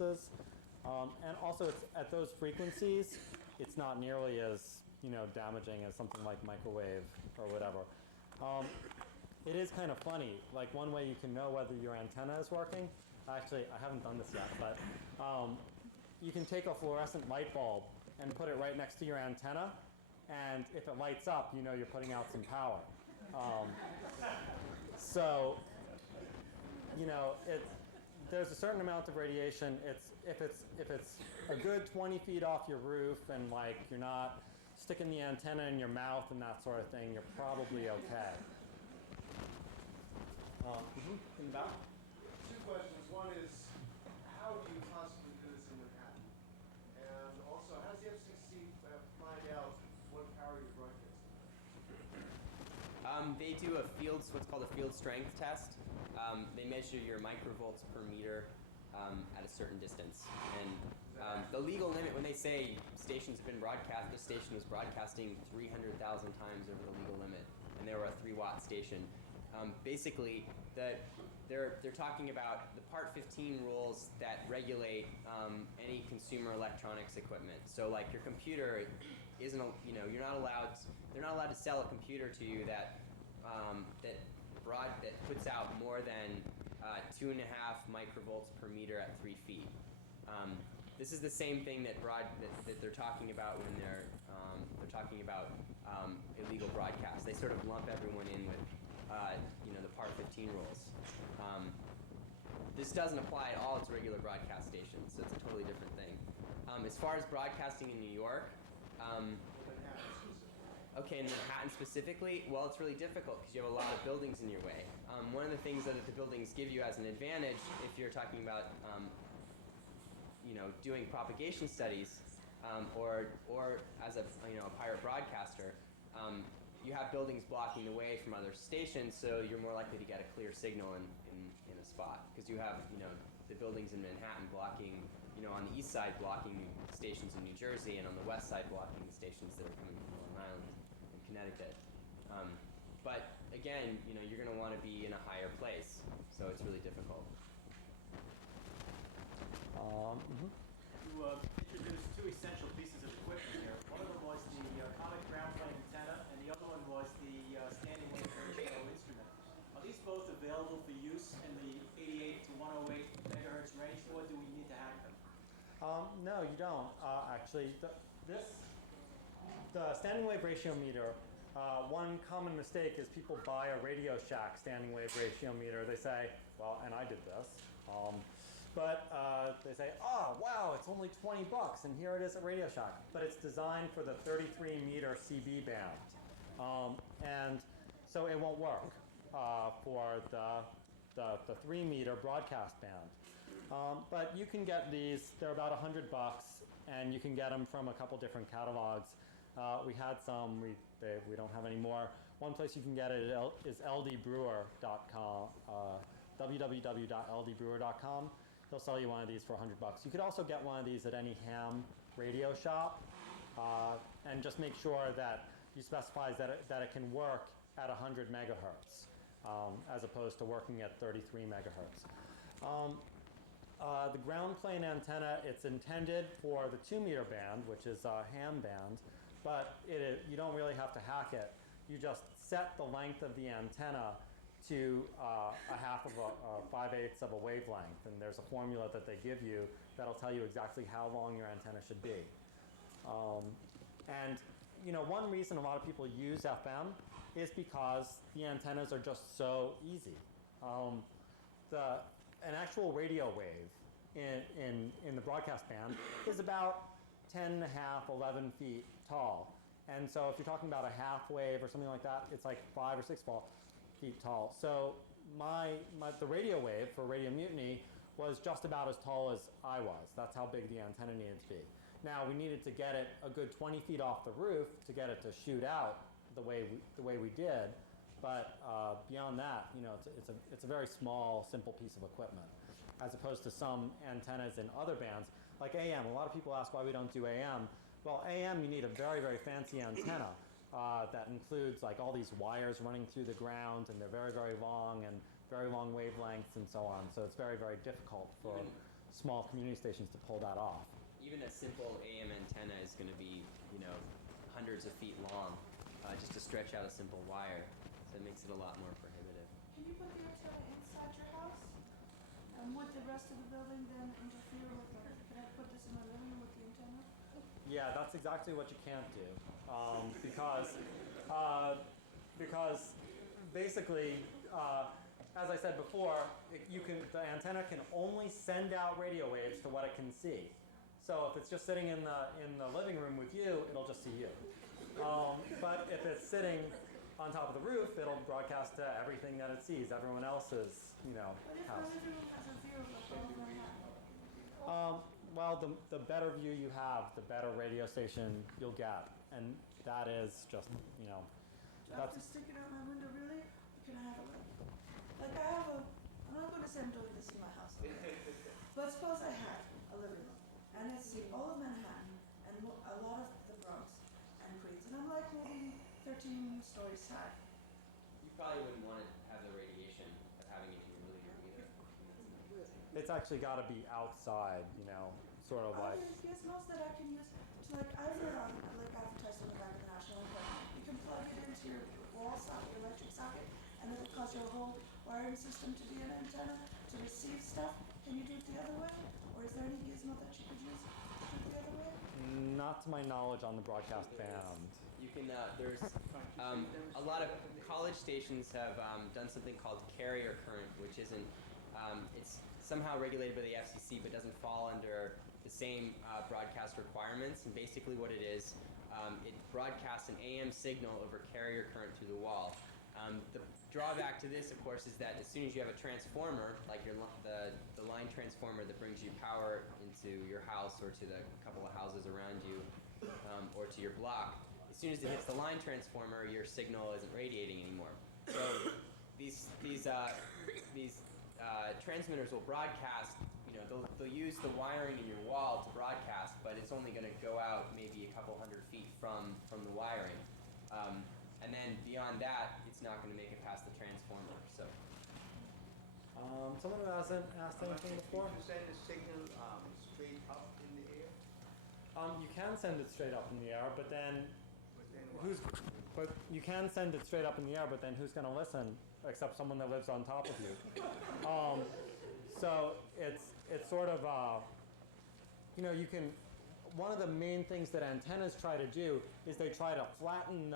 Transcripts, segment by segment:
And also, it's at those frequencies, it's not nearly as damaging as something like microwave or whatever. It is kind of funny. Like, one way you can know whether your antenna is working. Actually, I haven't done this yet, but you can take a fluorescent light bulb and put it right next to your antenna, and if it lights up, you know you're putting out some power. So, there's a certain amount of radiation. If it's a good 20 feet off your roof and like you're not sticking the antenna in your mouth and that sort of thing, you're probably okay. In the back? Two questions. One is, how do you possibly do this in Manhattan? And also, how does the FCC find out what power you're broadcasting? They do what's called a field strength test. They measure your microvolts per meter at a certain distance. And the legal limit, when they say station's been broadcast, this station was broadcasting 300,000 times over the legal limit, and they were a 3-watt station. Basically, they're talking about the Part 15 rules that regulate any consumer electronics equipment. So, like your computer isn't, they're not allowed to sell a computer to you that puts out more than 2.5 microvolts per meter at 3 feet. This is the same thing that they're talking about when they're talking about illegal broadcast. They sort of lump everyone in with the Part 15 rules. This doesn't apply at all to regular broadcast stations, so it's a totally different thing. As far as broadcasting in New York, okay, in Manhattan specifically, well, it's really difficult because you have a lot of buildings in your way. One of the things that the buildings give you as an advantage, if you're talking about doing propagation studies, or as a pirate broadcaster, you have buildings blocking the way from other stations, so you're more likely to get a clear signal in a spot, because you have the buildings in Manhattan blocking, on the east side blocking stations in New Jersey, and on the west side blocking the stations that are coming from Long Island and Connecticut. But again, you're going to want to be in a higher place, so it's really difficult. You introduced two essential pieces of equipment here. One of them was the comic ground plane antenna, and the other one was the standing wave radio instrument. Are these both available for use in the 88 to 108 megahertz range, or do we need to have them? No, you don't. Actually, the standing wave ratio meter, one common mistake is people buy a Radio Shack standing wave ratio meter. They say, well, and I did this, but they say, oh, wow, it's only $20, and here it is at Radio Shack. But it's designed for the 33-meter CB band, and so it won't work for the 3-meter broadcast band. But you can get these. They're about $100, and you can get them from a couple different catalogs. We had some. We don't have any more. One place you can get it is ldbrewer.com, www.ldbrewer.com. They'll sell you one of these for $100. You could also get one of these at any ham radio shop, and just make sure that you specify that it can work at 100 megahertz, as opposed to working at 33 megahertz. The ground plane antenna, it's intended for the 2-meter band, which is a ham band, but you don't really have to hack it. You just set the length of the antenna to a half of a 5/8 of a wavelength, and there's a formula that they give you that'll tell you exactly how long your antenna should be. And one reason a lot of people use FM is because the antennas are just so easy. An actual radio wave in the broadcast band is about 10.5, 11 feet tall. And so if you're talking about a half wave or something like that, it's like 5 or 6 feet tall. So the radio wave for Radio Mutiny was just about as tall as I was. That's how big the antenna needed to be. Now, we needed to get it a good 20 feet off the roof to get it to shoot out the way we did. But beyond that, it's a very small, simple piece of equipment, as opposed to some antennas in other bands, like AM. A lot of people ask why we don't do AM. Well, AM, you need a very, very fancy antenna that includes like all these wires running through the ground, and they're very, very long and very long wavelengths and so on. So it's very, very difficult for small community stations to pull that off. Even a simple AM antenna is going to be, hundreds of feet long, just to stretch out a simple wire. So it makes it a lot more prohibitive. Can you put the antenna inside your house? And would the rest of the building then interfere with the, can I put this in my living room with the antenna? Yeah, that's exactly what you can't do, because basically, as I said before, the antenna can only send out radio waves to what it can see. So if it's just sitting in the living room with you, it'll just see you. But if it's sitting on top of the roof, it'll broadcast to everything that it sees, everyone else's, But if my house. living room has a view of the whole Manhattan? Well, the better view you have, the better radio station you'll get, and that is just, Do I have to stick it out my window really? Or can I have a like I have a, I'm not going to say I'm doing this in my house. But suppose I had a living room and it's the all of Manhattan and a lot of the Bronx and Queens, and I'm like maybe 13 stories high. You probably wouldn't want to have the radiation of having it in your living room either. it's actually got to be outside, sort of like. There's gizmos that I can use to like I read on like advertised on the back of the National Enquirer. You can plug it into your wall socket, your electric socket, and it'll cause your whole wiring system to be an antenna to receive stuff. Can you do it the other way? Or is there any gizmo that you could use to do it the other way? Not to my knowledge on the broadcast band. You can, there's a lot of college stations have done something called carrier current, which isn't, it's somehow regulated by the FCC but doesn't fall under the same broadcast requirements. And basically what it is, it broadcasts an AM signal over carrier current through the wall. The drawback to this, of course, is that as soon as you have a transformer, like the line transformer that brings you power into your house or to the couple of houses around you, or to your block, as soon as it hits the line transformer, your signal isn't radiating anymore. So these transmitters will broadcast. They'll use the wiring in your wall to broadcast, but it's only going to go out maybe a couple hundred feet from the wiring. And then beyond that, it's not going to make it past the transformer. So, Someone who hasn't asked anything before? You send a signal straight up in the air, You can send it straight up in the air, but then but then what? But you can send it straight up in the air, but then who's going to listen except someone that lives on top of you? So it's sort of you can. One of the main things that antennas try to do is they try to flatten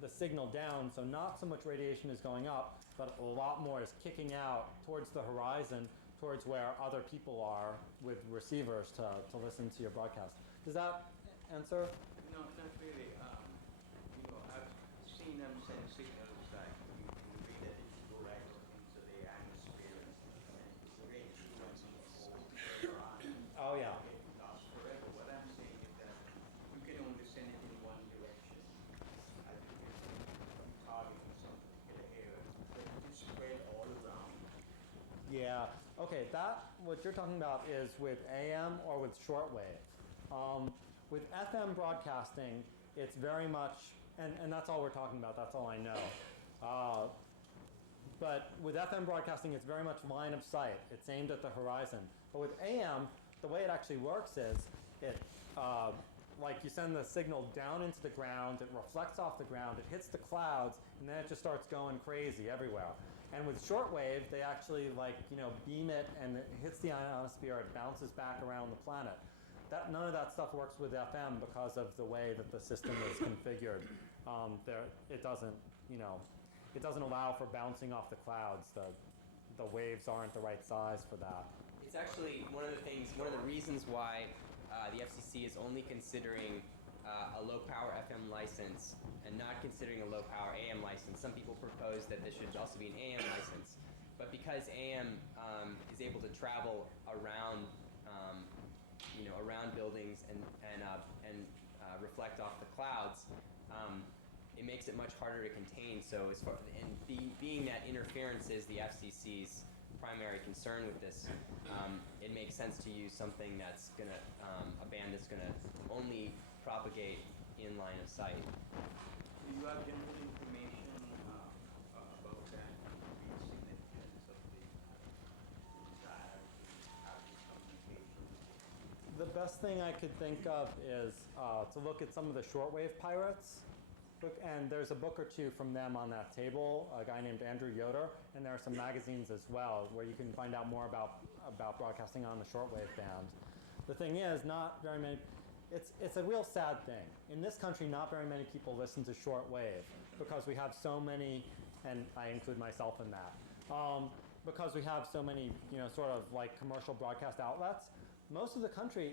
the signal down, so not so much radiation is going up, but a lot more is kicking out towards the horizon, towards where other people are with receivers to listen to your broadcast. Does that answer? No, not really. I've seen them send signals like you can read that it go right up into the atmosphere and it's range Oh yeah. it lasts forever. What I'm saying is that you can only send it in one direction. I think it's targeting some particular area, but it's spread all around. Yeah. Okay. What you're talking about is with AM or with shortwave. With FM broadcasting, it's very much, and that's all we're talking about. That's all I know. But with FM broadcasting, it's very much line of sight. It's aimed at the horizon. But with AM, the way it actually works is like you send the signal down into the ground, it reflects off the ground, it hits the clouds, and then it just starts going crazy everywhere. And with shortwave, they actually beam it, and it hits the ionosphere, it bounces back around the planet. None of that stuff works with FM because of the way that the system is configured. It doesn't allow for bouncing off the clouds. The waves aren't the right size for that. it's actually one of the reasons why the FCC is only considering a low power FM license and not considering a low power AM license. Some people propose that this should also be an AM license, but because AM is able to travel around around buildings and reflect off the clouds, it makes it much harder to contain. So being that interference is the FCC's primary concern with this, it makes sense to use something that's gonna a band that's gonna only propagate in line of sight. Do you have general information about that, the significance of the desire to have this communication the best thing I could think of is to look at some of the shortwave pirates. And there's a book or two from them on that table, a guy named Andrew Yoder, and there are some magazines as well where you can find out more about broadcasting on the shortwave band. The thing is, not very many, it's a real sad thing. In this country, not very many people listen to shortwave because we have so many, and I include myself in that, because we have so many, sort of like commercial broadcast outlets. Most of the country,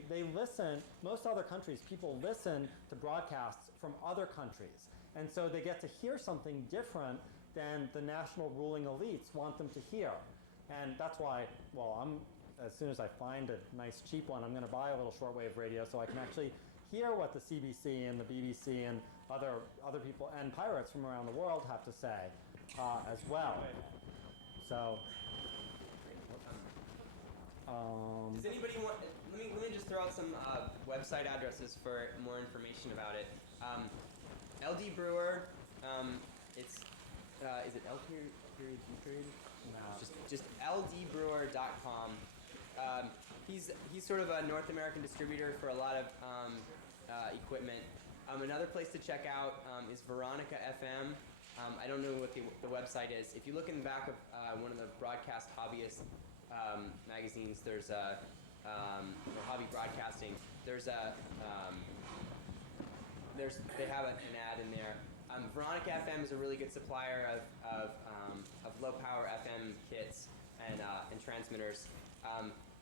most other countries, people listen to broadcasts from other countries. And so they get to hear something different than the national ruling elites want them to hear. And that's why, as soon as I find a nice cheap one, I'm going to buy a little shortwave radio so I can actually hear what the CBC and the BBC and other people and pirates from around the world have to say as well. So. Does anybody want? Let me just throw out some website addresses for more information about it. LD Brewer, it's is it L period D period? No. Just ldbrewer.com. He's sort of a North American distributor for a lot of equipment. Another place to check out is Veronica FM. I don't know what the website is. If you look in the back of one of the broadcast hobbyist magazines, there's a hobby broadcasting. They have an ad in there. Veronica FM is a really good supplier of low power FM kits and transmitters.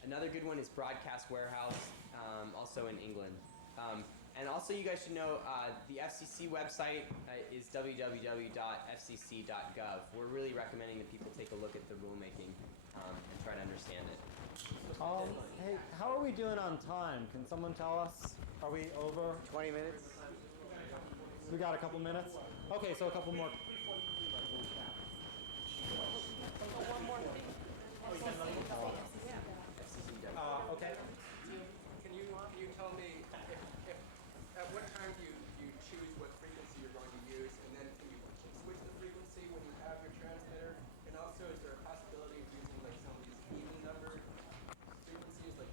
Another good one is Broadcast Warehouse, also in England. And also, you guys should know the FCC website is www.fcc.gov. We're really recommending that people take a look at the rulemaking and try to understand it. Hey, how are we doing on time? Can someone tell us? Are we over? 20 minutes? We got a couple minutes? Okay, so a couple more. Okay. Can you tell me if at what time do you choose what frequency you're going to use, and then can you switch the frequency when you have your transmitter? And also, is there a possibility of using like some of these even number frequencies, like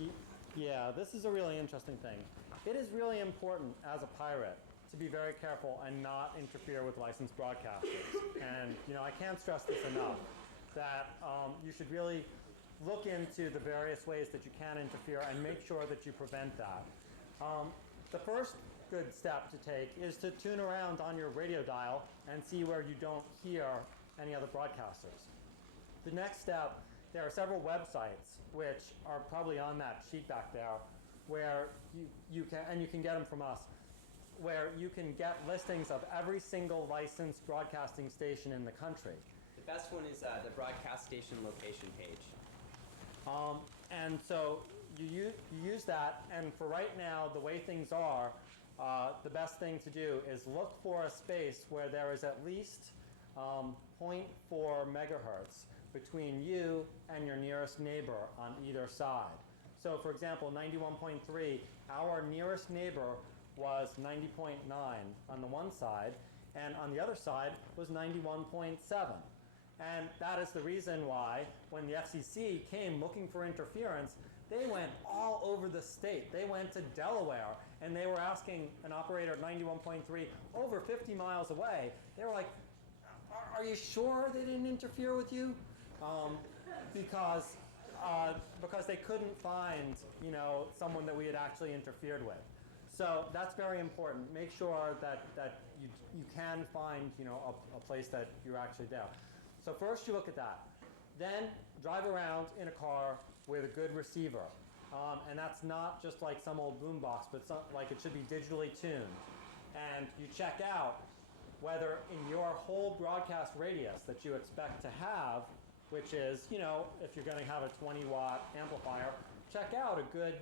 88.8? Yeah, this is a really interesting thing. It is really important as a pirate to be very careful and not interfere with licensed broadcasters. And I can't stress this enough, that you should really look into the various ways that you can interfere and make sure that you prevent that. The first good step to take is to tune around on your radio dial and see where you don't hear any other broadcasters. The next step, there are several websites which are probably on that sheet back there where you can get them from us, where you can get listings of every single licensed broadcasting station in the country. The best one is the broadcast station location page. And so you use that, and for right now, the way things are, the best thing to do is look for a space where there is at least 0.4 megahertz between you and your nearest neighbor on either side. So for example, 91.3, our nearest neighbor was 90.9 on the one side, and on the other side was 91.7. And that is the reason why when the FCC came looking for interference, they went all over the state. They went to Delaware, and they were asking an operator at 91.3 over 50 miles away. They were like, are you sure they didn't interfere with you? Because they couldn't find, someone that we had actually interfered with. So that's very important. Make sure that you can find, a place that you're actually there. So first you look at that. Then drive around in a car with a good receiver. And that's not just like some old boombox, but like it should be digitally tuned. And you check out whether in your whole broadcast radius that you expect to have, which is, if you're going to have a 20-watt amplifier, check out a good,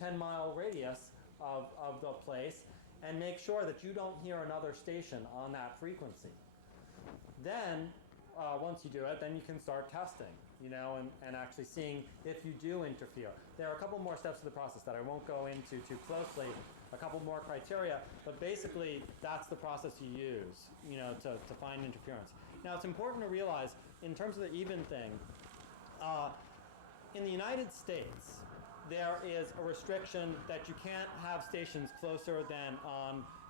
10-mile radius of the place and make sure that you don't hear another station on that frequency. Then, once you do it, then you can start testing, and actually seeing if you do interfere. There are a couple more steps to the process that I won't go into too closely, a couple more criteria, but basically that's the process you use, to find interference. Now, it's important to realize, in terms of the even thing, in the United States, there is a restriction that you can't have stations closer than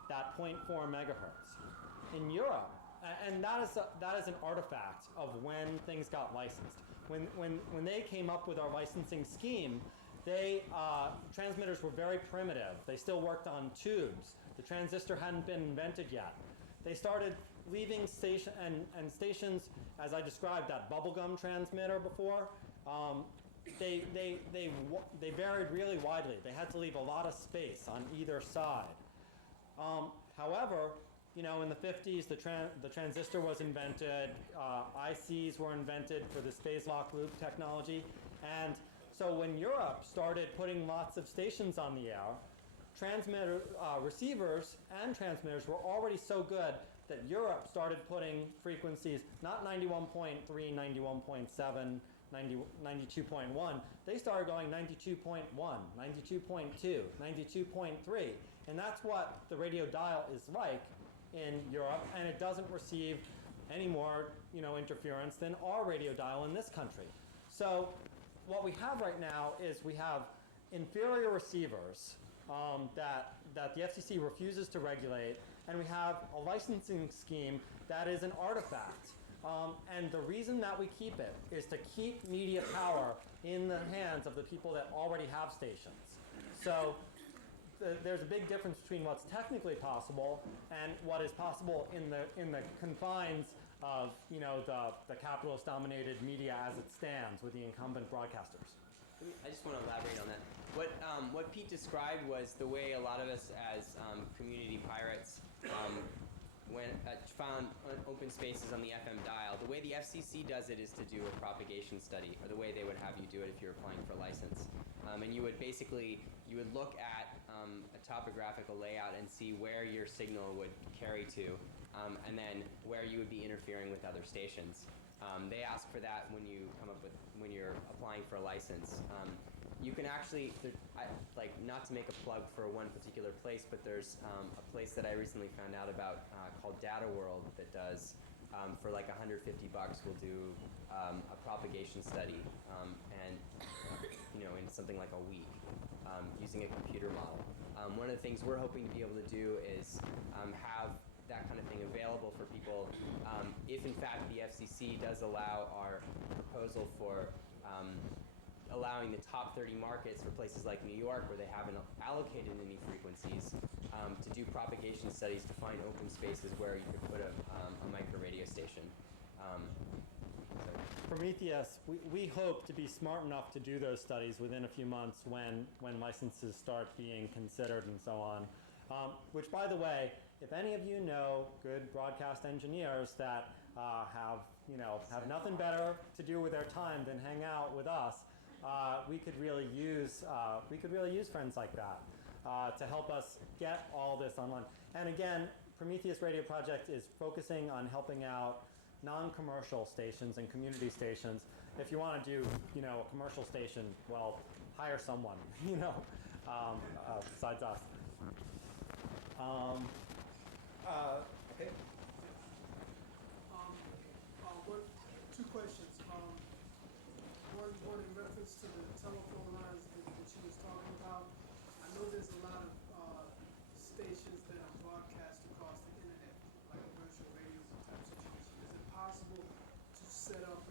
that 0.4 megahertz. In Europe, and that is an artifact of when things got licensed. When they came up with our licensing scheme, transmitters were very primitive. They still worked on tubes. The transistor hadn't been invented yet. They started leaving stations, as I described, that bubblegum transmitter before. They varied really widely. They had to leave a lot of space on either side. However, in the 50s, the transistor was invented. ICs were invented for this phase lock loop technology. And so when Europe started putting lots of stations on the air, receivers and transmitters were already so good that Europe started putting frequencies, not 91.3, 91.7, 92.1. They started going 92.1, 92.2, 92.3. And that's what the radio dial is like in Europe, and it doesn't receive any more interference than our radio dial in this country. So what we have right now is we have inferior receivers that the FCC refuses to regulate, and we have a licensing scheme that is an artifact. And the reason that we keep it is to keep media power in the hands of the people that already have stations. So there's a big difference between what's technically possible and what is possible in the confines of the capitalist-dominated media as it stands with the incumbent broadcasters. I just want to elaborate on that. What Pete described was the way a lot of us as community pirates found open spaces on the FM dial. The way the FCC does it is to do a propagation study, or the way they would have you do it if you're applying for a license. And you would look at a topographical layout and see where your signal would carry to, and then where you would be interfering with other stations. They ask for that when you're applying for a license. You can actually, not to make a plug for one particular place, but there's a place that I recently found out about called Data World that does, for like $150, will do a propagation study, and in something like a week, using a computer model. One of the things we're hoping to be able to do is have that kind of thing available for people if in fact the FCC does allow our proposal for allowing the top 30 markets for places like New York, where they haven't allocated any frequencies, to do propagation studies to find open spaces where you could put a micro radio station. Prometheus, we hope to be smart enough to do those studies within a few months when licenses start being considered and so on. Which, by the way, if any of you know good broadcast engineers that have nothing better to do with their time than hang out with us, we could really use friends like that to help us get all this online. And again, Prometheus Radio Project is focusing on helping out non-commercial stations and community stations. If you want to do a commercial station, well, hire someone besides us. Okay. Two questions. One in reference to the telephone lines that she was talking about. I know there's a lot of stations that are broadcast across the internet, like a virtual radio type situation. Is it possible to set up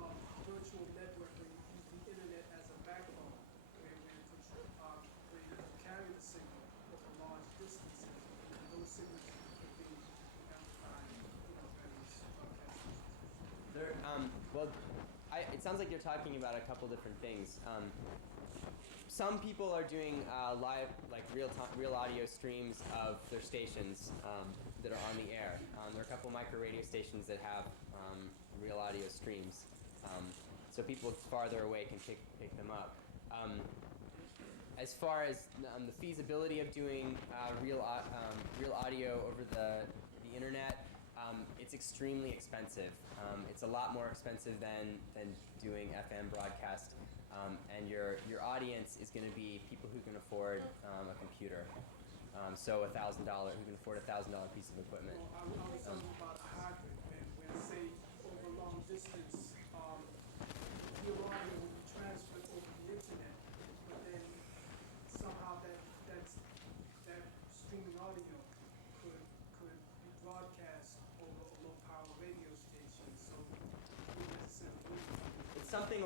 a virtual network where you use the internet as a backbone, where you carry the signal over large distances, and those signals could be amplified, various broadcast stations? It sounds like you're talking about a couple different things. Some people are doing live, real audio streams of their stations that are on the air. There are a couple micro radio stations that have real audio streams, so people farther away can pick them up. As far as the feasibility of doing real audio over the internet, it's extremely expensive. It's a lot more expensive than doing FM broadcast, and your audience is going to be people who can afford a computer. So $1,000, who can afford a $1,000 piece of equipment. Well, I was talking about a hybrid, when say over long distance, your audio, when you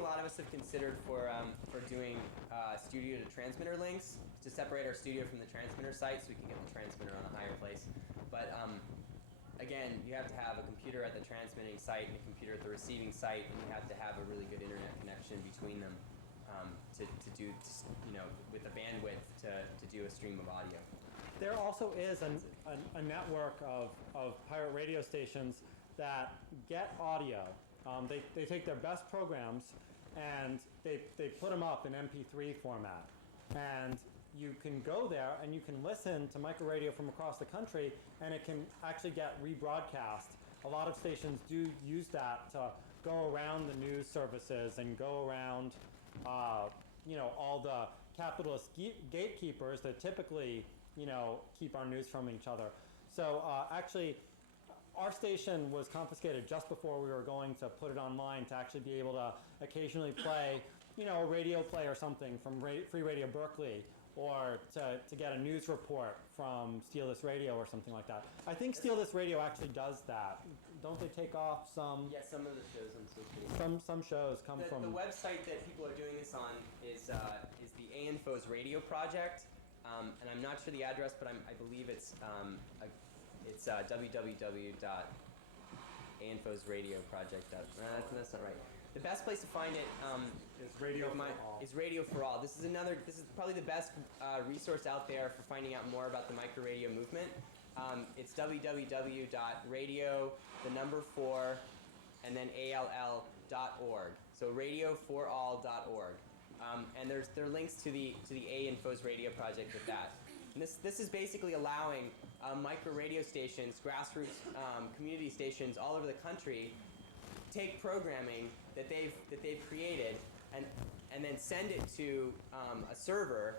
a lot of us have considered for doing studio to transmitter links to separate our studio from the transmitter site so we can get the transmitter on a higher place. But again, you have to have a computer at the transmitting site and a computer at the receiving site, and you have to have a really good internet connection between them to do, with the bandwidth to do a stream of audio. There also is a network of pirate radio stations that get audio. They take their best programs and they put them up in MP3 format. And you can go there and you can listen to microradio from across the country, and it can actually get rebroadcast. A lot of stations do use that to go around the news services and go around all the capitalist gatekeepers that typically keep our news from each other. So actually, our station was confiscated just before we were going to put it online to actually be able to occasionally play, a radio play or something from Free Radio Berkeley, or to get a news report from Steal This Radio or something like that. I think Steal This Radio actually does that. Don't they take off some? Yeah, some of the shows on social. Some shows come from. The website that people are doing this on is the AInfo's Radio Project, and I'm not sure the address, but I believe it's www.ainfosradioproject. That's not right. The best place to find it is Radio for All. This is probably the best resource out there for finding out more about the microradio movement. It's www.radio4 and then all.org. So radioforall.org. And there are links to the AInfo's radio project with that. And this is basically allowing micro radio stations, grassroots community stations all over the country, take programming that they've created and then send it to a server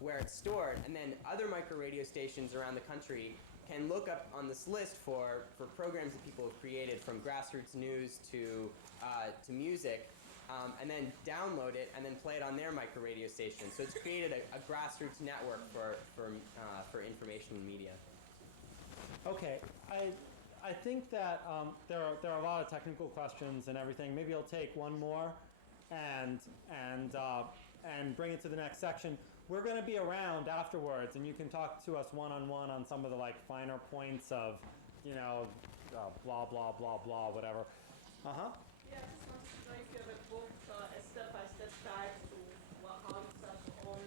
where it's stored, and then other micro radio stations around the country can look up on this list for programs that people have created, from grassroots news to music, and then download it and then play it on their micro radio station. So it's created a grassroots network for information media. Okay, I think that there are a lot of technical questions and everything. Maybe I'll take one more and bring it to the next section. We're going to be around afterwards, and you can talk to us one-on-one on some of the finer points of, blah blah blah blah whatever. Yeah, I just wanted to know if you have a book, a step-by-step guide to how you start your own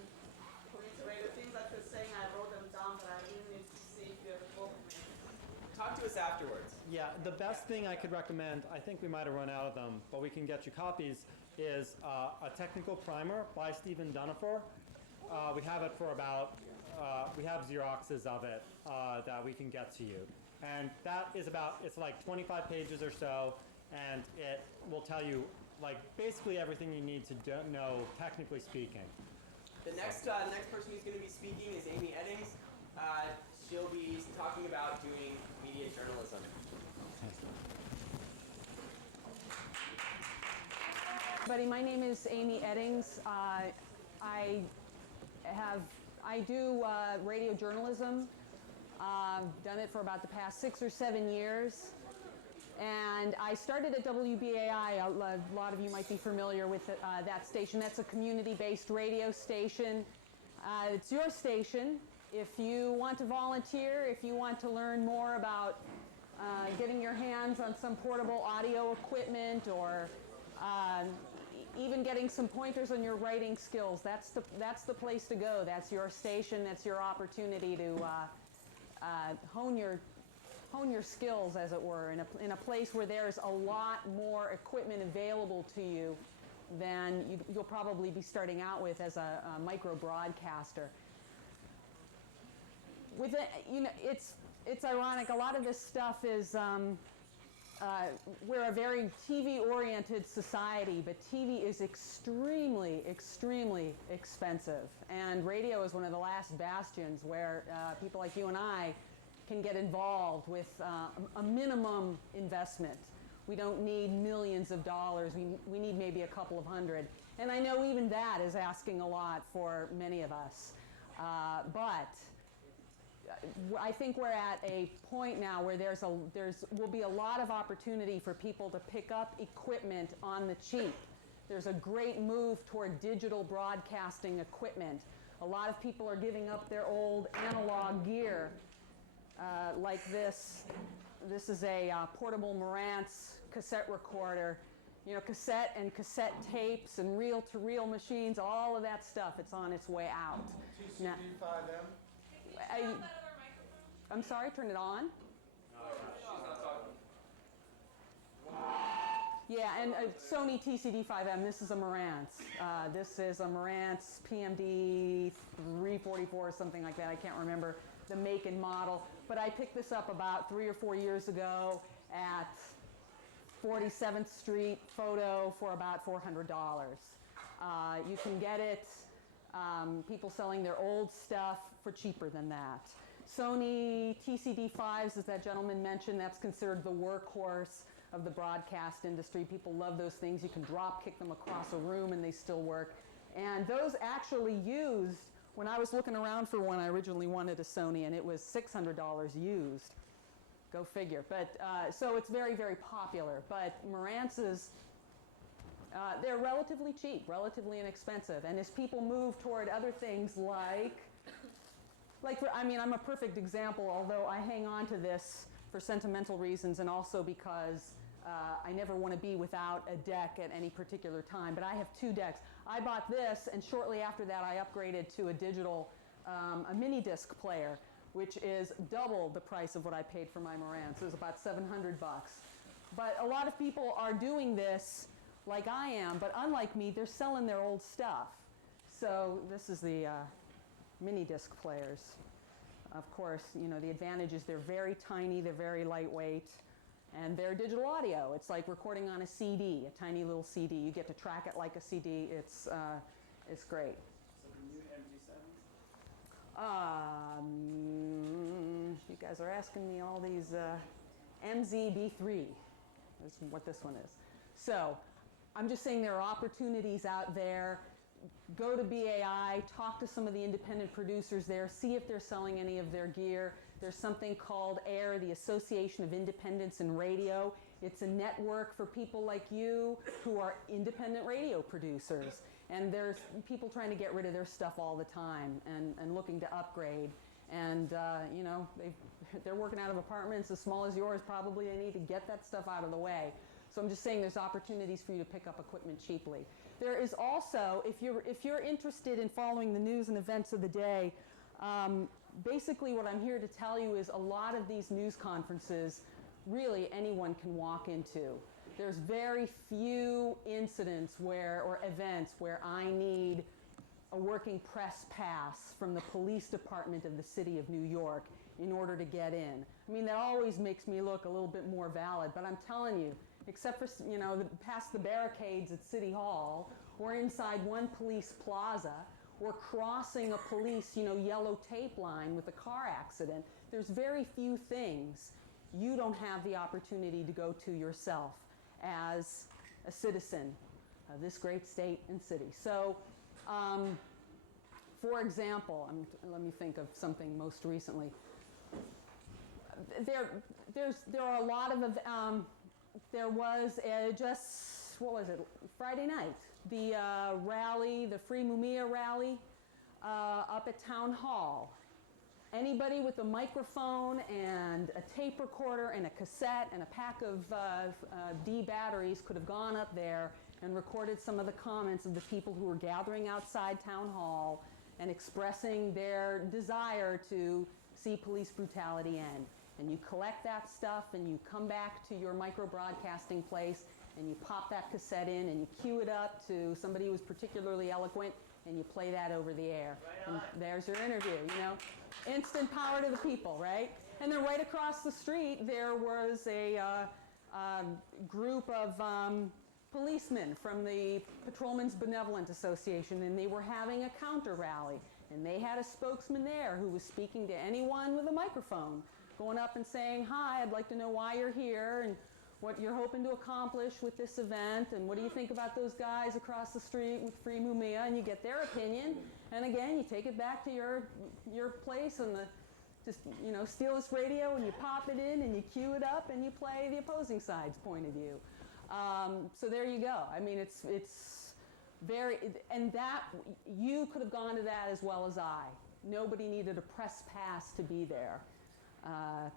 community radio. Things that you're saying, I wrote them down, but I really need to see if you have a book. Talk to us afterwards. Yeah, the best thing I could recommend, I think we might have run out of them, but we can get you copies, is a technical primer by Stephen Dunifer. We have it for about, we have Xeroxes of it that we can get to you. And that is it's like 25 pages or so, and it will tell you basically everything you need to know, technically speaking. The next person who's going to be speaking is Amy Eddings. She'll be talking about doing media journalism. Everybody, my name is Amy Eddings. I do radio journalism. Done it for about the past 6 or 7 years. And I started at WBAI. A lot of you might be familiar with that station. That's a community-based radio station. It's your station. If you want to volunteer, if you want to learn more about getting your hands on some portable audio equipment, or even getting some pointers on your writing skills, that's the place to go. That's your station. That's your opportunity to hone your skills, as it were, in a place where there's a lot more equipment available to you than you'll probably be starting out with as a micro broadcaster. With it, it's ironic. A lot of this stuff is we're a very TV-oriented society, but TV is extremely, extremely expensive, and radio is one of the last bastions where people like you and I can get involved with a minimum investment. We don't need millions of dollars. We need maybe a couple of hundred, and I know even that is asking a lot for many of us, but I think we're at a point now where will be a lot of opportunity for people to pick up equipment on the cheap, there's a great move toward digital broadcasting equipment. A lot of people are giving up their old analog gear, like this. This is a portable Marantz cassette recorder. You know, cassette and cassette tapes and reel-to-reel machines, all of that stuff, it's on its way out. TCD5M? I'm sorry, turn it on? Yeah, and Sony TCD5M, this is a Marantz. This is a Marantz PMD 344 or something like that. I can't remember the make and model. But I picked this up about 3 or 4 years ago at 47th Street Photo for about $400. You can get it, people selling their old stuff for cheaper than that. Sony TCD5s, as that gentleman mentioned, that's considered the workhorse of the broadcast industry. People love those things. You can drop kick them across a room and they still work. And those actually used, when I was looking around for one, I originally wanted a Sony and it was $600 used. Go figure. But so it's very, very popular. But Marantz's, they're relatively cheap, relatively inexpensive. And as people move toward other things I'm a perfect example, although I hang on to this for sentimental reasons and also because I never want to be without a deck at any particular time. But I have 2 decks. I bought this, and shortly after that I upgraded to a digital, a mini disc player, which is double the price of what I paid for my Marantz. It was about $700. But a lot of people are doing this like I am, but unlike me, they're selling their old stuff. So this is the mini disc players. Of course, you know, the advantage is they're very tiny, they're very lightweight, and they're digital audio. It's like recording on a CD, a tiny little CD. You get to track it like a CD. It's great. So the new MG7s? You guys are asking me all these. MZB3 is what this one is. So I'm just saying there are opportunities out there. Go to BAI, talk to some of the independent producers there, see if they're selling any of their gear. There's something called AIR, the Association of Independents in Radio. It's a network for people like you who are independent radio producers. And there's people trying to get rid of their stuff all the time and looking to upgrade. And, you know, they're working out of apartments as small as yours. Probably they need to get that stuff out of the way. So I'm just saying there's opportunities for you to pick up equipment cheaply. There is also, if you're interested in following the news and events of the day, basically what I'm here to tell you is a lot of these news conferences, really anyone can walk into. There's very few incidents or events where I need a working press pass from the police department of the city of New York in order to get in. I mean, that always makes me look a little bit more valid, but I'm telling you, except for, you know, past the barricades at City Hall, or inside one police plaza, or crossing a police, you know, yellow tape line with a car accident, there's very few things you don't have the opportunity to go to yourself as a citizen of this great state and city. So, for example, let me think of something most recently. There are a lot of, there was what was it, Friday night, the rally, the Free Mumia rally up at Town Hall. Anybody with a microphone and a tape recorder and a cassette and a pack of D batteries could have gone up there and recorded some of the comments of the people who were gathering outside Town Hall and expressing their desire to see police brutality end. And you collect that stuff and you come back to your micro-broadcasting place and you pop that cassette in and you cue it up to somebody who was particularly eloquent and you play that over the air. And there's your interview, you know. Instant power to the people, right? And then right across the street there was a group of policemen from the Patrolmen's Benevolent Association, and they were having a counter rally. And they had a spokesman there who was speaking to anyone with a microphone, going up and saying, "Hi, I'd like to know why you're here and what you're hoping to accomplish with this event, and what do you think about those guys across the street with Free Mumia?" And you get their opinion, and again, you take it back to your place and just, you know, steal this radio and you pop it in and you cue it up and you play the opposing side's point of view. So there you go. I mean, it's very, and that, you could have gone to that as well as I. Nobody needed a press pass to be there.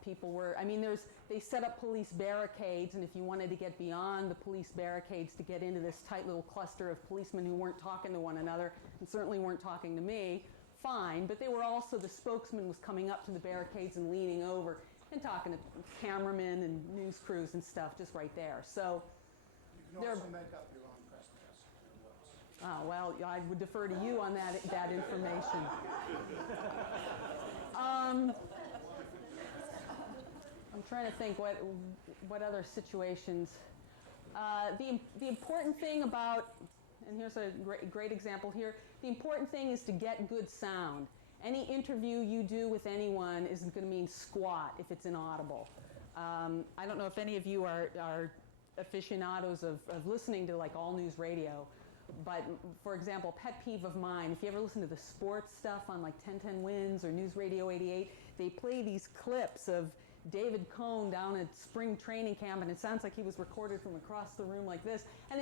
People were, I mean, they set up police barricades, and if you wanted to get beyond the police barricades to get into this tight little cluster of policemen who weren't talking to one another, and certainly weren't talking to me, fine, but they were also, the spokesman was coming up to the barricades and leaning over and talking to cameramen and news crews and stuff just right there. So, you can also make up your own press pass. Oh, well, I would defer to you on that information. I'm trying to think what other situations. The important thing about, and here's a great example here, the important thing is to get good sound. Any interview you do with anyone isn't going to mean squat if it's inaudible. I don't know if any of you are aficionados of listening to like all news radio, but for example, pet peeve of mine, if you ever listen to the sports stuff on like 1010 Wins or News Radio 88, they play these clips of David Cohn down at spring training camp, and it sounds like he was recorded from across the room like this, and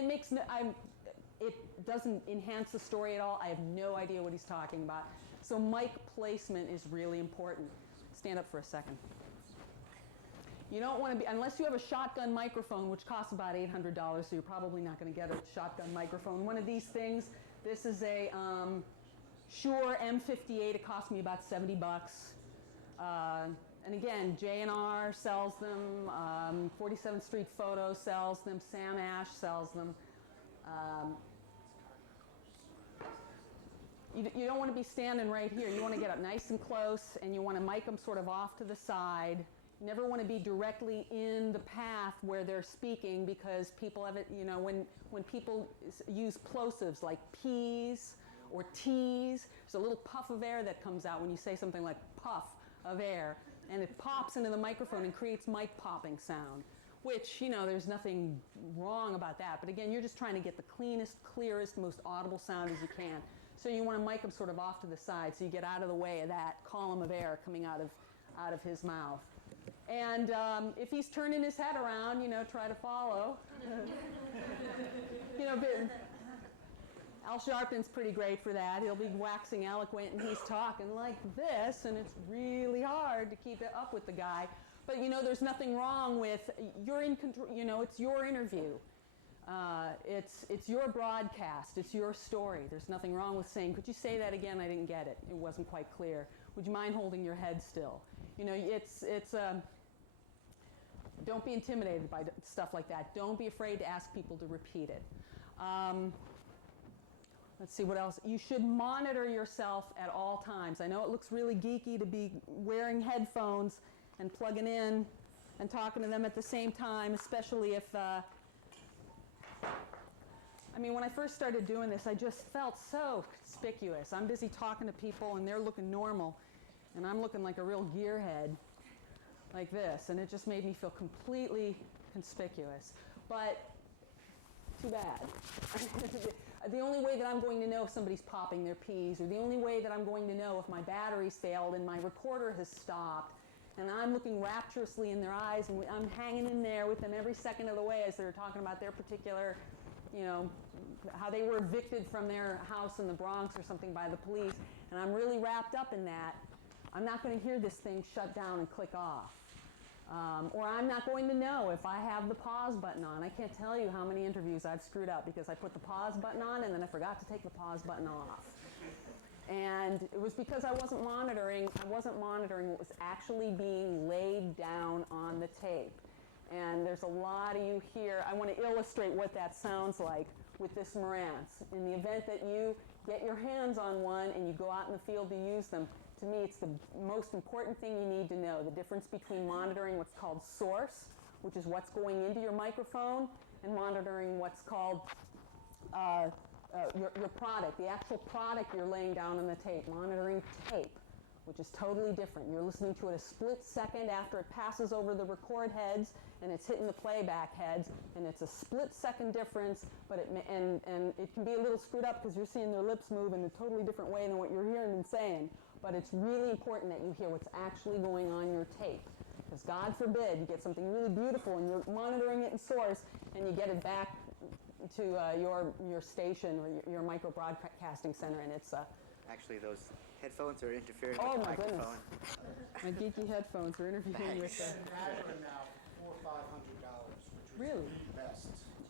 it doesn't enhance the story at all. I have no idea what he's talking about. So mic placement is really important. Stand up for a second. You don't want to be, unless you have a shotgun microphone, which costs about $800, so you're probably not going to get a shotgun microphone. One of these things, this is a Shure M58. It cost me about 70 bucks. And again, J&R sells them, 47th Street Photo sells them, Sam Ash sells them. You don't want to be standing right here. You want to get up nice and close, and you want to mic them sort of off to the side. You never want to be directly in the path where they're speaking, because people have it, you know, when people use plosives like P's or T's, there's a little puff of air that comes out when you say something like puff of air, and it pops into the microphone and creates mic popping sound, which, you know, there's nothing wrong about that. But again, you're just trying to get the cleanest, clearest, most audible sound as you can. So you want to mic them sort of off to the side so you get out of the way of that column of air coming out of his mouth. And if he's turning his head around, you know, try to follow. You know, Al Sharpton's pretty great for that. He'll be waxing eloquent, and he's talking like this, and it's really hard to keep it up with the guy. But, you know, there's nothing wrong with, you're in control, you know, it's your interview. It's your broadcast. It's your story. There's nothing wrong with saying, could you say that again? I didn't get it. It wasn't quite clear. Would you mind holding your head still? You know, don't be intimidated by stuff like that. Don't be afraid to ask people to repeat it. Let's see what else. You should monitor yourself at all times. I know it looks really geeky to be wearing headphones and plugging in and talking to them at the same time, especially if, I mean, when I first started doing this, I just felt so conspicuous. I'm busy talking to people, and they're looking normal, and I'm looking like a real gearhead, like this, and it just made me feel completely conspicuous. But too bad. The only way that I'm going to know if somebody's popping their P's, or the only way that I'm going to know if my battery's failed and my recorder has stopped, and I'm looking rapturously in their eyes, and I'm hanging in there with them every second of the way as they're talking about their particular, you know, how they were evicted from their house in the Bronx or something by the police, and I'm really wrapped up in that. I'm not going to hear this thing shut down and click off. Or I'm not going to know if I have the pause button on. I can't tell you how many interviews I've screwed up because I put the pause button on and then I forgot to take the pause button off. And it was because I wasn't monitoring what was actually being laid down on the tape. And there's a lot of you here. I want to illustrate what that sounds like with this Marantz. In the event that you get your hands on one and you go out in the field to use them, to me, it's the most important thing you need to know, the difference between monitoring what's called source, which is what's going into your microphone, and monitoring what's called your product, the actual product you're laying down on the tape, monitoring tape, which is totally different. You're listening to it a split second after it passes over the record heads and it's hitting the playback heads, and it's a split second difference, but it can be a little screwed up because you're seeing their lips move in a totally different way than what you're hearing them saying. But it's really important that you hear what's actually going on your tape. Because God forbid you get something really beautiful and you're monitoring it in source and you get it back to your station or your micro broadcasting center, and it's Actually, those headphones are interfering oh with the my goodness. microphone. My geeky headphones are interviewing with It's in Azure now for $400 or $500, which was Really? the best.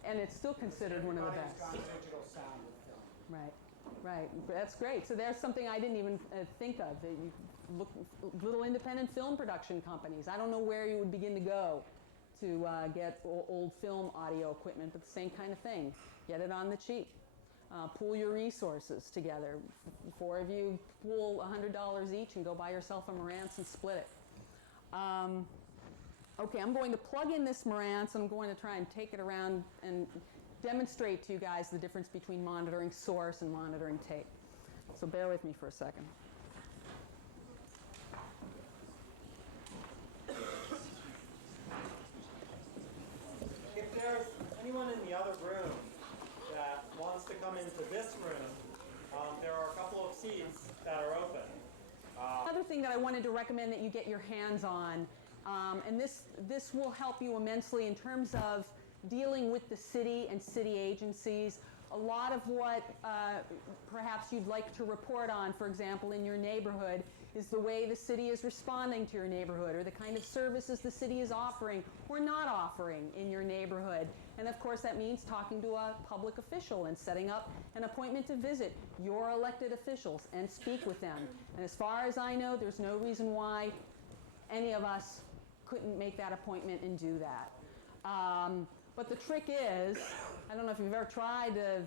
and it's still considered one of the Everybody's best. gone digital sound with film. Right, right. That's great. So there's something I didn't even think of. That you look, little independent film production companies. I don't know where you would begin to go to get old film audio equipment, but the same kind of thing. Get it on the cheap. Pool your resources together. Four of you pool $100 each and go buy yourself a Marantz and split it. Okay, I'm going to plug in this Marantz and I'm going to try and take it around and demonstrate to you guys the difference between monitoring source and monitoring tape. So bear with me for a second. If there's anyone in the other room that wants to come into this room, there are a couple of seats that are open. Another thing that I wanted to recommend that you get your hands on, and this will help you immensely in terms of dealing with the city and city agencies. A lot of what perhaps you'd like to report on, for example, in your neighborhood, is the way the city is responding to your neighborhood, or the kind of services the city is offering or not offering in your neighborhood. And of course that means talking to a public official and setting up an appointment to visit your elected officials and speak with them. And as far as I know, there's no reason why any of us couldn't make that appointment and do that. But the trick is, I don't know if you've ever tried to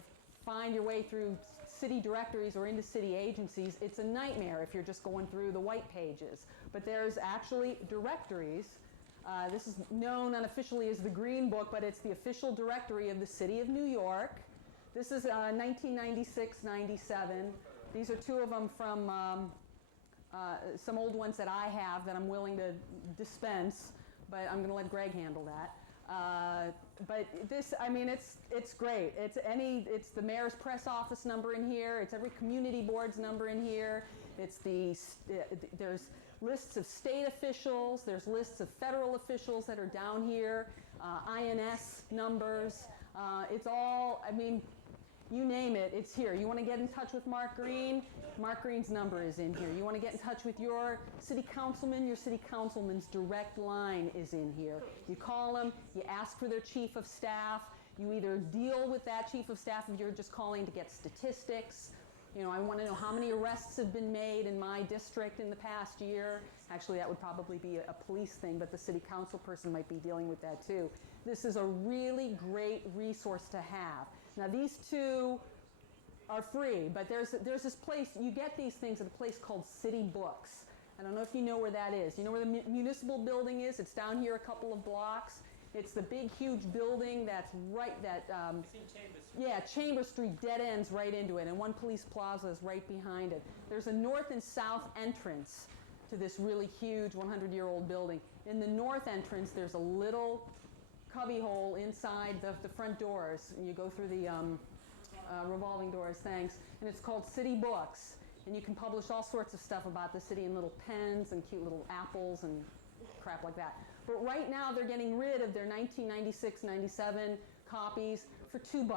find your way through city directories or into city agencies. It's a nightmare if you're just going through the white pages. But there's actually directories. This is known unofficially as the Green Book, but it's the official directory of the City of New York. This is 1996-97. These are two of them from some old ones that I have that I'm willing to dispense, but I'm going to let Greg handle that. But this, I mean, it's great. It's the mayor's press office number in here. It's every community board's number in here. It's there's lists of state officials. There's lists of federal officials that are down here. INS numbers. It's all, I mean, you name it, it's here. You want to get in touch with Mark Green? Mark Green's number is in here. You want to get in touch with your city councilman? Your city councilman's direct line is in here. You call them, you ask for their chief of staff. You either deal with that chief of staff if you're just calling to get statistics. You know, I want to know how many arrests have been made in my district in the past year. Actually, that would probably be a police thing, but the city council person might be dealing with that too. This is a really great resource to have. Now, these two are free, but there's this place, you get these things at a place called City Books. I don't know if you know where that is. You know where the municipal building is? It's down here a couple of blocks. It's the big, huge building that's right, Chambers Street dead ends right into it, and One Police Plaza is right behind it. There's a north and south entrance to this really huge 100-year-old building. In the north entrance, there's a little cubbyhole inside the front doors. And you go through the revolving doors, thanks. And it's called City Books. And you can publish all sorts of stuff about the city in little pens and cute little apples and crap like that. But right now they're getting rid of their 1996-97 copies for $2.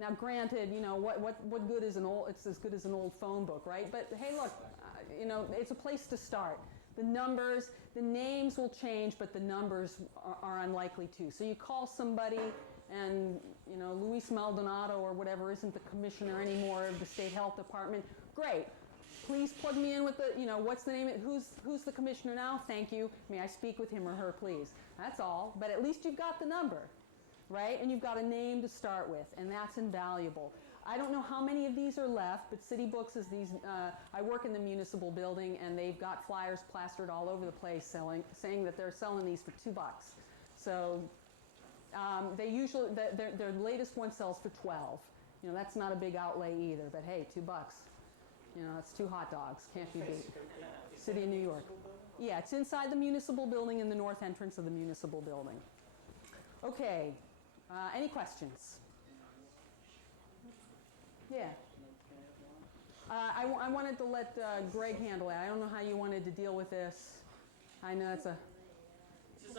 Now granted, you know, what good is it's as good as an old phone book, right? But hey, look, you know, it's a place to start. The numbers, the names will change, but the numbers are unlikely to. So you call somebody and, you know, Luis Maldonado or whatever isn't the commissioner anymore of the state health department. Great. Please plug me in with the, you know, what's the name? Who's the commissioner now? Thank you. May I speak with him or her, please? That's all. But at least you've got the number, right? And you've got a name to start with, and that's invaluable. I don't know how many of these are left, but City Books is these, I work in the municipal building, and they've got flyers plastered all over the place saying that they're selling these for $2. So they usually, their latest one sells for $12. You know, that's not a big outlay either, but hey, $2. You know, that's 2 hot dogs, can't be beat. City of New York. Yeah, it's inside the municipal building in the north entrance of the municipal building. Okay, any questions? Yeah. I wanted to let Greg handle it. I don't know how you wanted to deal with this. I know it's a...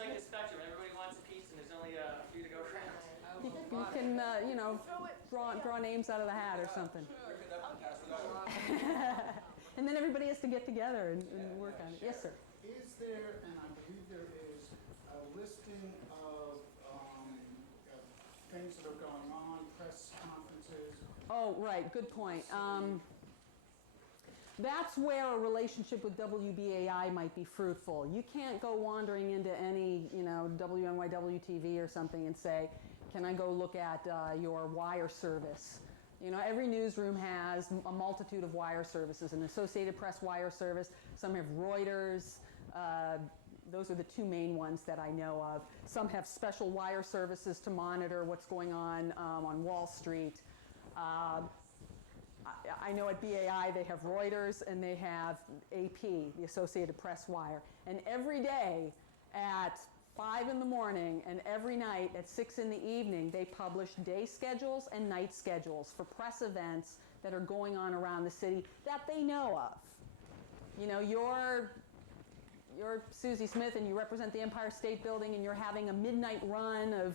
like the spectrum. Everybody wants a piece, and there's only a few to go around. You can, draw names out of the hat or something. And then everybody has to get together and work on it. Yes, sir. Is there, and I believe there is, a listing of things that are going on, press conferences? Oh, right. Good point. That's where a relationship with WBAI might be fruitful. You can't go wandering into any, WNYW TV or something and say, can I go look at your wire service? Every newsroom has a multitude of wire services, an Associated Press wire service. Some have Reuters. Those are the two main ones that I know of. Some have special wire services to monitor what's going on Wall Street. I know at BAI they have Reuters and they have AP, the Associated Press wire. And every day at 5 in the morning and every night at 6 in the evening, they publish day schedules and night schedules for press events that are going on around the city that they know of. You're Susie Smith and you represent the Empire State Building and you're having a midnight run of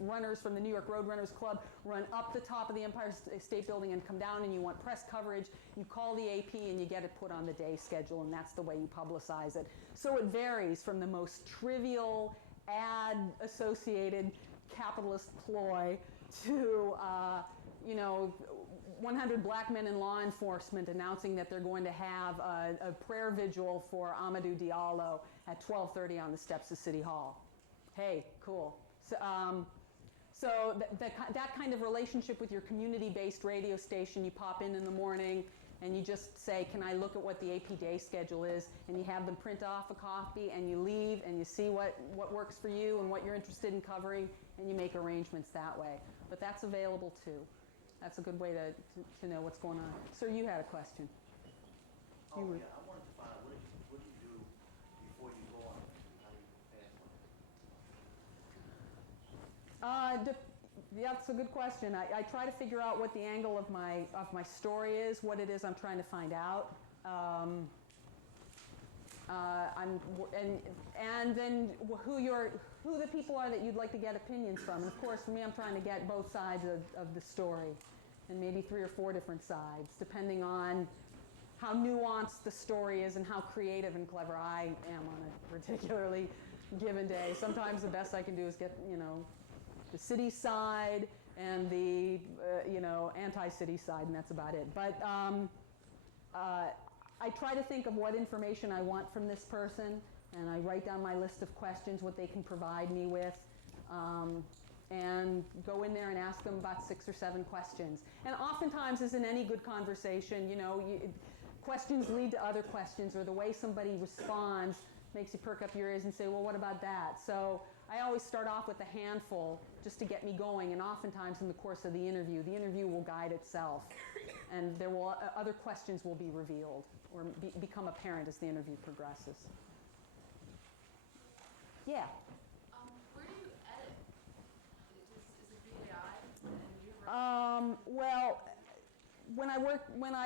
runners from the New York Road Runners Club run up the top of the Empire State Building and come down and you want press coverage. You call the AP and you get it put on the day schedule, and that's the way you publicize it. So it varies from the most trivial ad-associated capitalist ploy to 100 black men in law enforcement announcing that they're going to have a prayer vigil for Amadou Diallo at 12:30 on the steps of City Hall. Hey, cool. So that kind of relationship with your community-based radio station, you pop in the morning and you just say, can I look at what the AP day schedule is? And you have them print off a copy and you leave and you see what works for you and what you're interested in covering, and you make arrangements that way. But that's available too. That's a good way to know what's going on. Sir, you had a question. I wanted to find out what do you do before you go on? How do you pass one? That's a good question. I try to figure out what the angle of my story is, what it is I'm trying to find out. And then who the people are that you'd like to get opinions from. And of course, for me, I'm trying to get both sides of the story, and maybe 3 or 4 different sides, depending on how nuanced the story is and how creative and clever I am on a particularly given day. Sometimes the best I can do is get, the city side and the, anti-city side, and that's about it. But I try to think of what information I want from this person, and I write down my list of questions, what they can provide me with, and go in there and ask them about 6 or 7 questions. And oftentimes, as in any good conversation, questions lead to other questions, or the way somebody responds makes you perk up your ears and say, well, what about that? So I always start off with a handful just to get me going, and oftentimes in the course of the interview will guide itself, and other questions will be revealed or become apparent as the interview progresses. Yeah? Where do you edit? Is it BAI? And you Well, when I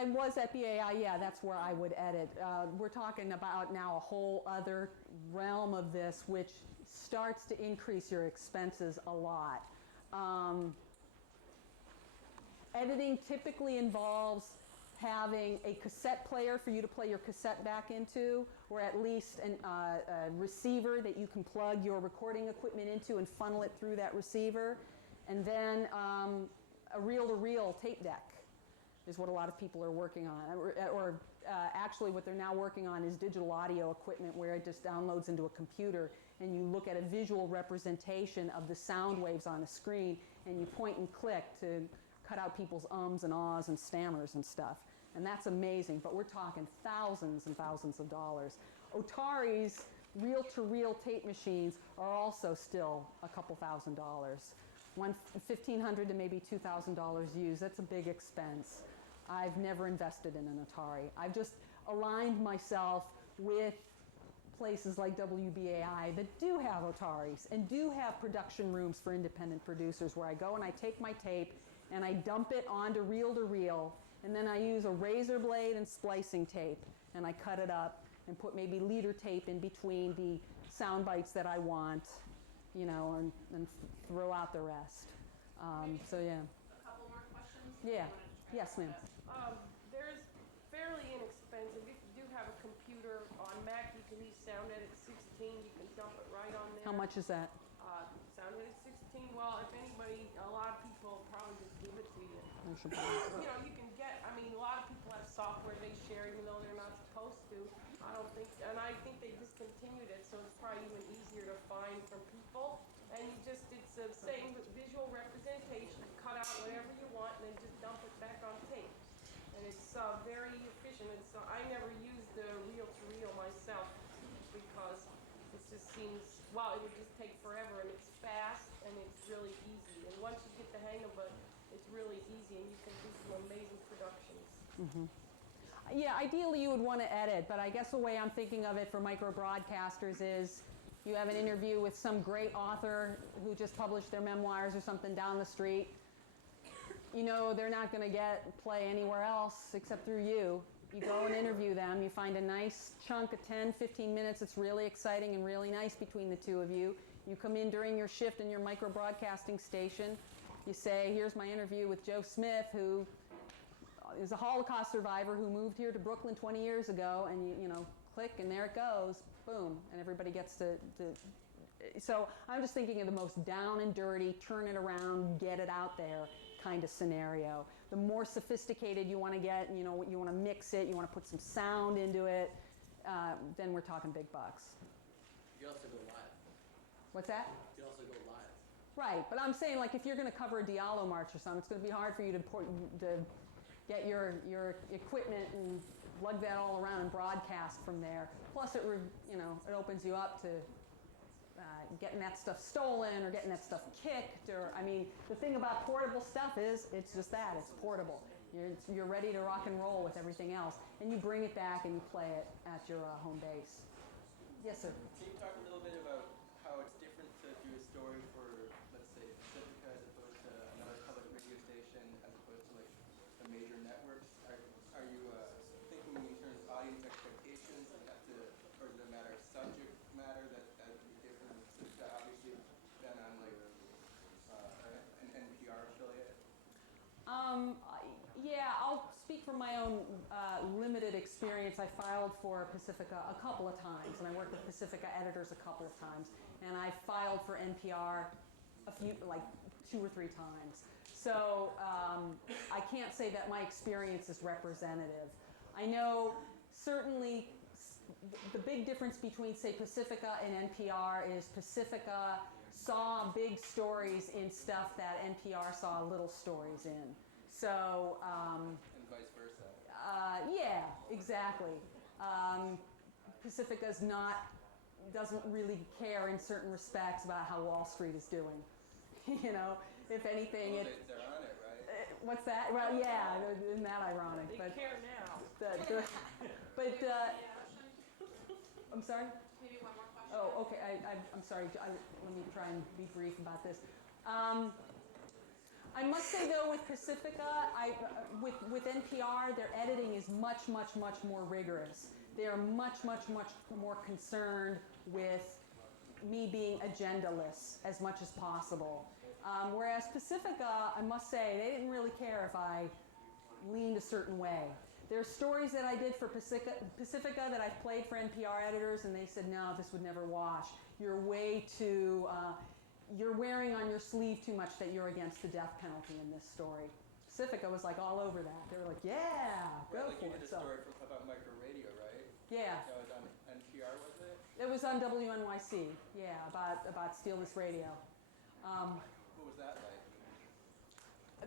was at BAI, yeah, that's where I would edit. We're talking about now a whole other realm of this, which starts to increase your expenses a lot. Editing typically involves having a cassette player for you to play your cassette back into, or at least a receiver that you can plug your recording equipment into and funnel it through that receiver, and then a reel-to-reel tape deck is what a lot of people are working on. Actually what they're now working on is digital audio equipment where it just downloads into a computer and you look at a visual representation of the sound waves on a screen and you point and click to cut out people's ums and ahs and stammers and stuff. And that's amazing, but we're talking thousands and thousands of dollars. Otari's reel-to-reel tape machines are also still a couple $1,000s. $1,500 to maybe $2,000 used. That's a big expense. I've never invested in an Atari. I've just aligned myself with places like WBAI that do have Ataris and do have production rooms for independent producers where I go and I take my tape and I dump it onto reel-to-reel, and then I use a razor blade and splicing tape and I cut it up and put maybe leader tape in between the sound bites that I want, you know, and throw out the rest. So yeah. A couple more questions? Yeah. Yes, ma'am. There's fairly inexpensive. If you do have a computer on Mac, you can use Sound Edit 16. You can dump it right on there. How much is that? Sound Edit 16. Well, if anybody, a lot of people probably just give it to you. You know, you can get. I mean, a lot of people have software they share even though they're not supposed to. I don't think, and I think they discontinued it, so it's probably even easier to find from people. And you just, it's the same visual representation. You cut out whatever you want and then just dump it back on tape. And it's very efficient. And so I never used the reel-to-reel myself because it just seems, well, it would just take forever, and it's fast and it's really easy. And once you get the hang of it, it's really easy and you can do some amazing productions. Yeah, ideally you would want to edit, but I guess the way I'm thinking of it for micro broadcasters is you have an interview with some great author who just published their memoirs or something down the street. You know they're not going to get play anywhere else except through you. You go and interview them. You find a nice chunk of 10, 15 minutes. It's really exciting and really nice between the two of you. You come in during your shift in your micro broadcasting station. You say, here's my interview with Joe Smith, who is a Holocaust survivor who moved here to Brooklyn 20 years ago, and you know, click, and there it goes, boom, and everybody gets to. So I'm just thinking of the most down and dirty, turn it around, get it out there kind of scenario. The more sophisticated you want to get, you know, you want to mix it, you want to put some sound into it, then we're talking big bucks. You can also go live. What's that? You can also go live. Right, but I'm saying, like, if you're going to cover a Diallo march or something, it's going to be hard for you to get your equipment and lug that all around and broadcast from there. Plus, it opens you up to getting that stuff stolen or getting that stuff kicked. Or, I mean, the thing about portable stuff is it's just that, it's portable. You're ready to rock and roll with everything else, and you bring it back and you play it at your home base. Yes, sir. Can you talk a little bit about how it's different to do a story for, let's say, Pacifica as opposed to another public radio station, as opposed to like the major networks? Are you thinking in terms of audience expectations? You have to, or is it a matter of subject matter that would be different? Pacifica obviously been on like an NPR affiliate. Yeah, I'll speak from my own limited experience. I filed for Pacifica a couple of times, and I worked with Pacifica editors a couple of times, and I filed for NPR like 2 or 3 times. So I can't say that my experience is representative. I know certainly the big difference between, say, Pacifica and NPR is Pacifica saw big stories in stuff that NPR saw little stories in. So, and vice versa. Yeah, exactly. Pacifica's doesn't really care in certain respects about how Wall Street is doing. You know, if anything, well, they're on it, right? What's that? Well, yeah, isn't that ironic? They care now. I'm sorry? Maybe one more question. Oh, okay. I'm sorry. Let me try and be brief about this. I must say, though, with Pacifica, with NPR, their editing is much, much, much more rigorous. They are much, much, much more concerned with me being agendaless as much as possible. Whereas Pacifica, I must say, they didn't really care if I leaned a certain way. There are stories that I did for Pacifica that I've played for NPR editors, and they said, no, this would never wash. You're way too... you're wearing on your sleeve too much that you're against the death penalty in this story. Pacifica was like all over that. They were like, yeah, go like for you it. did a story about micro radio, right? Yeah. That was on NPR, was it? It was on WNYC, yeah, about Steal This Radio. What was that like?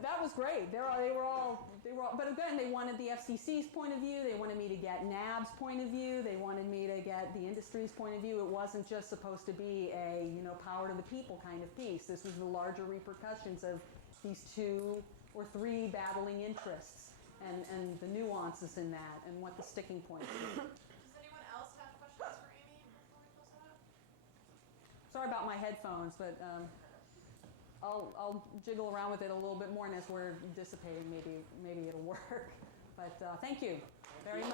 That was great. They were all, but again, they wanted the FCC's point of view. They wanted me to get NAB's point of view. They wanted me to get the industry's point of view. It wasn't just supposed to be a, power to the people kind of piece. This was the larger repercussions of these 2 or 3 battling interests and the nuances in that and what the sticking points were. Does anyone else have questions for Amy before we close it up? Sorry about my headphones, but I'll jiggle around with it a little bit more, and as we're dissipating, maybe it'll work. But thank you very much.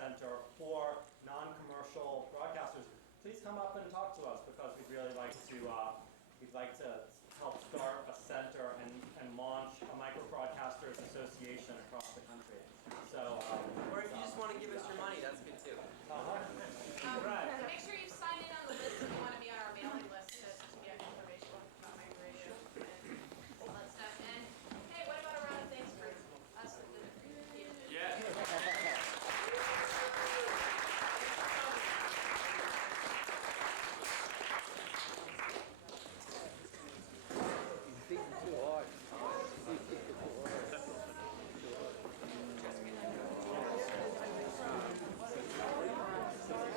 center for non-commercial broadcasters, please come up and talk to us because we'd really like to help start a center and launch a micro broadcasters association across the country. So, or if you just want to give us your money, that's good too. Right.